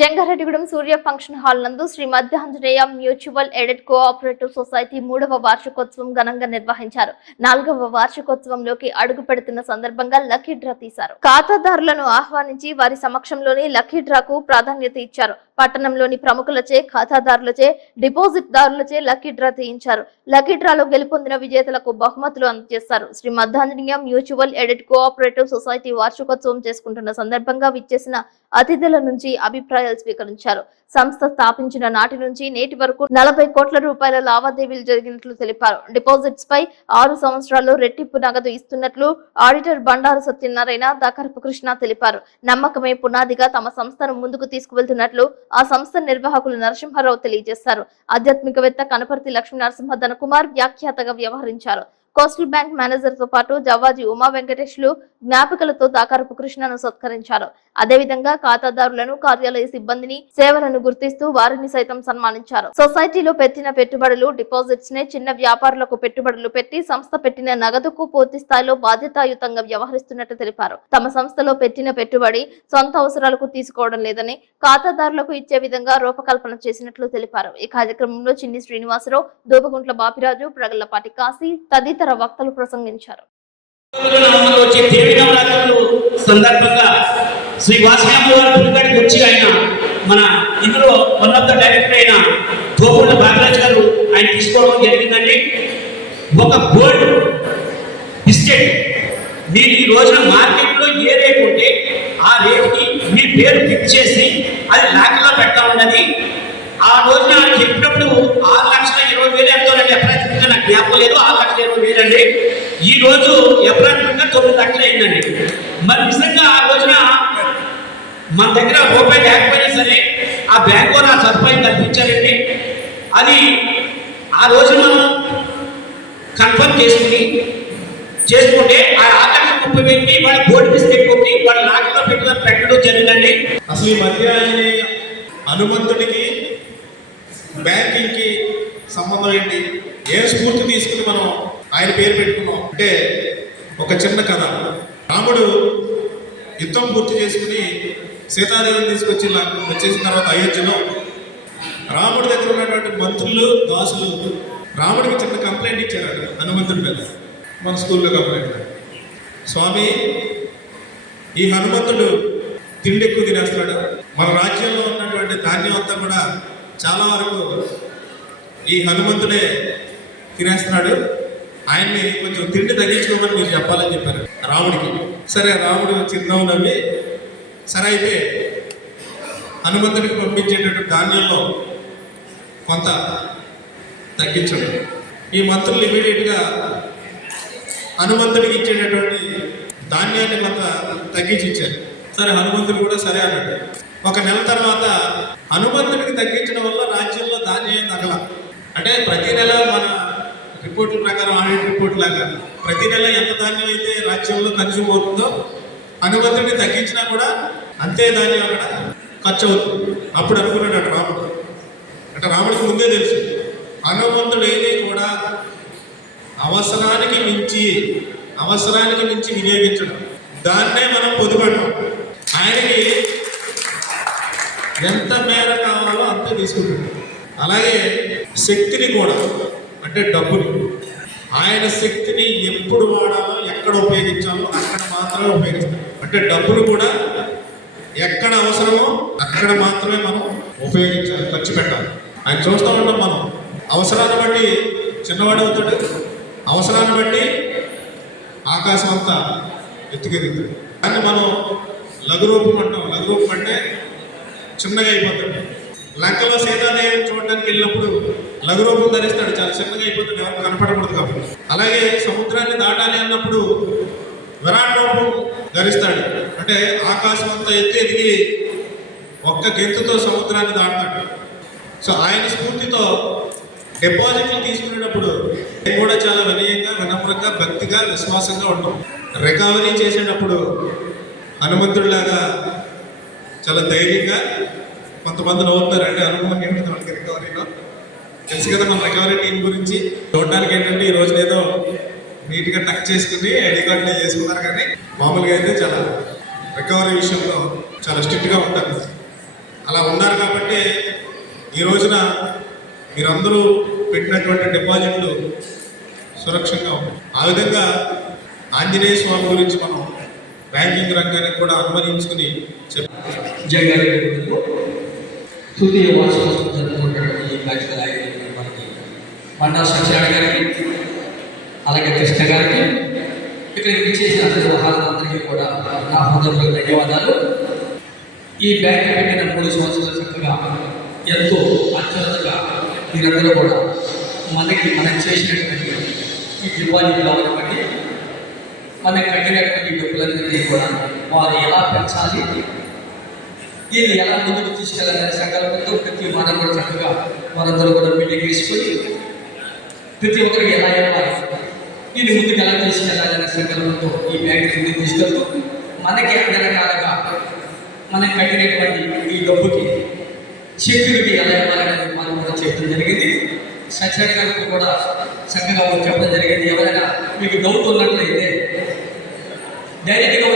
జంగారెడ్డిగూడెం సూర్య function hall నందు Shri Madhyanjaneya mutual aided cooperative society మూడవ వార్షికోత్సవం ఘనంగా నిర్వహించారు. నాలుగవ వార్షికోత్సవంలోకి అడుగు పెడుతున్న సందర్భంగా లక్కీ డ్రా తీశారు. ఖాతాదారులను ఆహ్వానించి వారి సమక్షంలోని లక్కీ డ్రాకు ప్రాధాన్యత ఇచ్చారు. పట్టణంలోని ప్రముఖులచే ఖాతాదారులచే డిపాజిట్ దారులచే లక్కీ డ్రా తీయించారు. లక్కీ డ్రాలో గెలుపొందిన విజేతలకు బహుమతులు అందజేస్తారు. Shri Madhyanjaneya mutual aided cooperative society వార్షికోత్సవం చేసుకుంటున్న సందర్భంగా విచ్చేసిన అతిథుల నుంచి అభిప్రాయాలు స్వీకరించారు. సంస్థ స్థాపించిన నాటి నుంచి నేటి వరకు నలభై కోట్ల రూపాయల లావాదేవీలు జరిగినట్లు తెలిపారు. డిపాజిట్స్ పై ఆరు సంవత్సరాల్లో రెట్టింపు నగదు ఇస్తున్నట్లు ఆడిటర్ బండారు సత్యనారాయణ దకర్పు కృష్ణ తెలిపారు. నమ్మకమే పునాదిగా తమ సంస్థను ముందుకు తీసుకువెళ్తున్నట్లు ఆ సంస్థ నిర్వాహకులు నరసింహారావు తెలియజేశారు. ఆధ్యాత్మికవేత్త కనపర్తి లక్ష్మీ నరసింహ ధనకుమార్ వ్యాఖ్యాతగా వ్యవహరించారు. కోస్టల్ బ్యాంక్ మేనేజర్తో పాటు జవాజీ ఉమా వెంకటేష్లు జ్ఞాపికలతో దాకారపు కృష్ణను సత్కరించారు. అదేవిధంగా ఖాతాదారులను కార్యాలయ సిబ్బందిని సేవలను గుర్తిస్తూ వారిని సైతం సన్మానించారు. సొసైటీలో పెట్టిన పెట్టుబడులు డిపాజిట్స్ నే చిన్న వ్యాపారులకు పెట్టుబడులు పెట్టి సంస్థ పెట్టిన నగదుకు పూర్తి స్థాయిలో బాధ్యతాయుతంగా వ్యవహరిస్తున్నట్టు తెలిపారు. తమ సంస్థలో పెట్టిన పెట్టుబడి సొంత అవసరాలకు తీసుకోవడం లేదని ఖాతాదారులకు ఇచ్చే విధంగా రూపకల్పన చేసినట్లు తెలిపారు. ఈ కార్యక్రమంలో చిన్ని శ్రీనివాసరావు దూపగుంట్ల బాపిరాజు ప్రగల్లపాటి కాశీ తదితర వక్తలు ప్రసంగించారు. వచ్చే సందర్భంగా శ్రీ వాసవ్యామ వచ్చి ఆయన మన ఇందులో వన్ ఆఫ్ ద డైరెక్టర్ అయిన గోపుల బాబరాజ్ గారు ఆయన తీసుకోవడం జరిగిందండి. ఒక గోల్డ్ బిస్కెట్ మీరు ఈ రోజున మార్కెట్లో ఏ రేట్ ఉంటే ఆ రేట్కి మీ పేరు ఫిక్స్ చేసి అది లాకర్లో అప్రాక్సిమేట్గా నాకు జ్ఞాపకం లేదు ఆరు లక్షల ఇరవై ఈ రోజు అప్రాక్సిమేట్గా తొమ్మిది లక్షలు అయిందండి. మరి నిజంగా ఆ రోజున మన దగ్గర రూపాయి లేకపోయినా సరే ఆ బ్యాంకు వారు ఆ సదుపాయం కల్పించారండి. అది ఆ రోజు మనం కన్ఫర్మ్ చేసుకుని చేసుకుంటే ఆ ఆరు లక్షల పెట్టి వాళ్ళ బోర్డు బిస్కెట్ కొట్టి వాళ్ళ లాకర్లో పెట్టడం పెట్టడం జరిగిందండి. అసలు ఈ మధ్య ఆంజనేయ హనుమంతుడికి సంబంధం ఏంటి? ఏ స్ఫూర్తి తీసుకుని మనం ఆయన పేరు పెట్టుకున్నాం? అంటే ఒక చిన్న కథ. రాముడు యుద్ధం పూర్తి చేసుకుని సీతాదేవిని తీసుకొచ్చి వచ్చేసిన తర్వాత అయోధ్యలో రాముడి దగ్గర ఉన్నటువంటి మంత్రులు దాసులు రాముడికి చిన్న కంప్లైంట్ ఇచ్చారు హనుమంతుడి మీద. మన స్కూల్లో కంప్లైంట్ స్వామి ఈ హనుమంతుడు తిండి ఎక్కువ తినేస్తాడు. మన రాజ్యంలో ఉన్నటువంటి ధాన్యం అంతా కూడా చాలా వరకు ఈ హనుమంతుడే తినేస్తున్నాడు. ఆయన్ని కొంచెం తిండి తగ్గించుకోమని మీరు చెప్పాలని చెప్పారు రాముడికి. సరే రాముడు చిరునవ్వు నవ్వి సరే అయితే హనుమంతుడికి పంపించేటటువంటి ధాన్యంలో కొంత తగ్గించడం. ఈ మంత్రులు ఇమీడియట్గా హనుమంతుడికి ఇచ్చేటటువంటి ధాన్యాన్ని కొంత తగ్గించి ఇచ్చారు. సరే హనుమంతుడు కూడా సరే అన్నాడు. ఒక నెల తర్వాత హనుమంతుడికి తగ్గించడం వల్ల రాజ్యంలో ధాన్యం తగల అంటే ప్రతి నెల మన రిపోర్టుల ప్రకారం ఆడిట్ రిపోర్ట్ లాగా ప్రతి నెల ఎంత ధాన్యం అయితే రాజ్యంలో కన్జ్యూమ్ అవుతుందో అనుమతిని తగ్గించినా కూడా అంతే ధాన్యం అక్కడ ఖర్చు అవుతుంది. అప్పుడు అనుకున్నాడు అటు రాముడు. అంటే రాముడికి ముందే తెలుసు. హనుమంతుడు ఏది కూడా అవసరానికి మించి అవసరానికి మించి వినియోగించడం. దాన్నే మనం పొదుపడడం ఆయనకి ఎంత మేర కావాలో అంతే తీసుకుంటాడు అలాగే శక్తిని కూడా అంటే డబ్బుని ఆయన శక్తిని ఎప్పుడు వాడాలో ఎక్కడ ఉపయోగించాలో అక్కడ మాత్రమే ఉపయోగిస్తాం. అంటే డబ్బులు కూడా ఎక్కడ అవసరమో అక్కడ మాత్రమే మనం ఉపయోగించాలి ఖర్చు పెట్టాలి. ఆయన చూస్తూ ఉంటాం మనం అవసరాన్ని బట్టి చిన్నవాడు అవుతాడు. అవసరాన్ని బట్టి ఆకాశం అంతా ఎత్తుకెదుగుతాడు కానీ మనం లఘురూపం అంటాం. లఘురూపం అంటే చిన్నగా అయిపోతాడు లంకలో సీతాదేవిని చూడడానికి వెళ్ళినప్పుడు లఘు రూపం ధరిస్తాడు. చాలా చిన్నగా అయిపోతుంది. ఎవరికి కనపడకూడదు కాబట్టి. అలాగే సముద్రాన్ని దాటాలి అన్నప్పుడు విరాట్ రూపం ధరిస్తాడు. అంటే ఆకాశం అంతా ఎత్తి ఎదిగి ఒక్క గెంతుతో సముద్రాన్ని దాటాడు సో ఆయన స్ఫూర్తితో డిపాజిట్లు తీసుకునేటప్పుడు నేను కూడా చాలా వినయంగా వినమ్రంగా భక్తిగా విశ్వాసంగా ఉంటాం. రికవరీ చేసేటప్పుడు హనుమంతుడిలాగా చాలా ధైర్యంగా కొంతమంది నవ్వుతారు అనుభవం ఏంటంటే వాళ్ళకి రికవరీలో తెలుసు కదా మన రికవరీ టీం గురించి. చూడడానికి ఏంటంటే ఈ రోజు ఏదో నీట్గా టక్ చేసుకుని ఐడి కార్డులు చేసుకున్నారు కానీ మామూలుగా అయితే చాలా రికవరీ విషయంలో చాలా స్ట్రిక్ట్గా ఉంటారు. అలా ఉన్నారు కాబట్టి ఈ రోజున మీరందరూ పెట్టినటువంటి డిపాజిట్లు సురక్షంగా ఉంటాయి. ఆ విధంగా ఆంజనేయ స్వామి గురించి మనం బ్యాంకింగ్ రంగానికి కూడా అనుమతించుకుని చెప్పారు జగన్ తృతీయ వార్షికోత్సవం ఈ పండా సత్యనారాయణ గారికి అలాగే కృష్ణ గారికి. ఇక్కడ విచ్చేసిన వ్యవహారాలందరికీ కూడా నా హృదయపూర్వక ధన్యవాదాలు. ఈ బ్యాంక్ పెట్టిన మూడు సంవత్సరాలు చక్కగా ఎంతో అత్యున్నతగా మీరందరూ కూడా మనకి మనం చేసినటువంటి ఈ దివాళీలో ఉన్నటువంటి మనకి కట్టినటువంటి డబ్బులన్నీ కూడా వారు ఎలా పెంచాలి దీన్ని ఎలా ముందుకు తీసుకెళ్ళాలనే సంకల్పంతో ప్రతి మనం కూడా చక్కగా మనందరూ కూడా మీటింగ్ వేసుకొని ప్రతి ఒక్కరికి ఎలా ఇవ్వాలి నేను ముందుకు ఎలా తీసుకెళ్ళాలనే సంకల్పంతో ఈ బ్యాంక్ ముందుకు తీసుకెళ్తూ మనకి అన్ని రకాలుగా మనం కట్టినటువంటి ఈ డబ్బుకి సెక్యూరిటీ ఎలా ఇవ్వాలనేది మనం కూడా చెప్పడం జరిగింది. సత్యనారాయణ గారికి కూడా చక్కగా చెప్పడం జరిగింది. ఎవరైనా మీకు డౌట్ ఉన్నట్లయితే డైరెక్ట్గా